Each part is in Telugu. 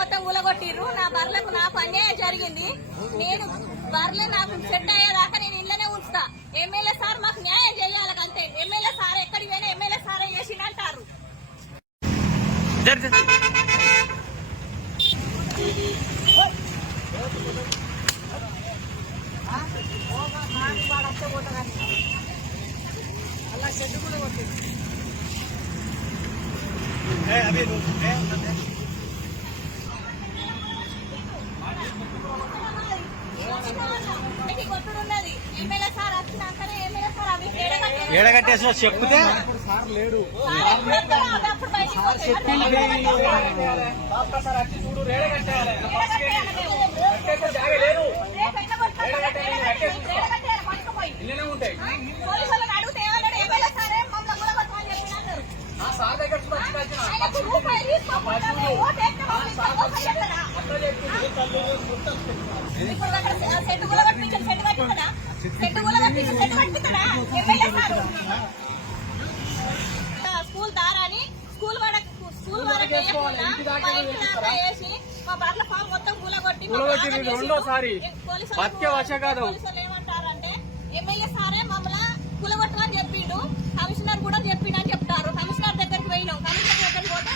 మొత్తం ఊలగొట్టిర్రు. నా బర్లకు నాకు అన్యాయం జరిగింది. నేను బర్రెలు నాకు సెట్ అయ్యేదాకా నేను ఇంట్లోనే ఉంచుతా. ఎమ్మెల్యే సార్ మాకు న్యాయం చేయాలి అంతే. ఎమ్మెల్యే సార్ ఎక్కడికి పోయినా ఎమ్మెల్యే సారే చేసిందంటారు జరి జరి. ఇంటికి అడిగితే చెప్తే లేడు ఉంటాయి స్కూల్ దారాని స్కూల్ వరకు స్కూల్ దాకా వేసి మా బర్ల ఫామ్ మొత్తం కూలగొట్టి రెండోసారి. బతికే వశ కాదు. పోలీసులు ఏమంటారంటే ఎమ్మెల్యే సారే మమ్మల్ని కూలగొట్టమని చెప్పిండు కమిషనర్ కూడా చెప్పిండు అని చెప్తారు. కమిషనర్ దగ్గరికి పోయినాం. కమిషనర్ దగ్గరికి పోతే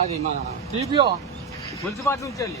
అది మన టీపీఓ మున్సిపాలిటీ నుంచి వెళ్ళి.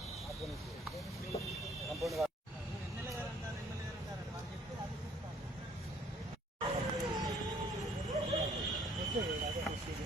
这个来这个谢谢。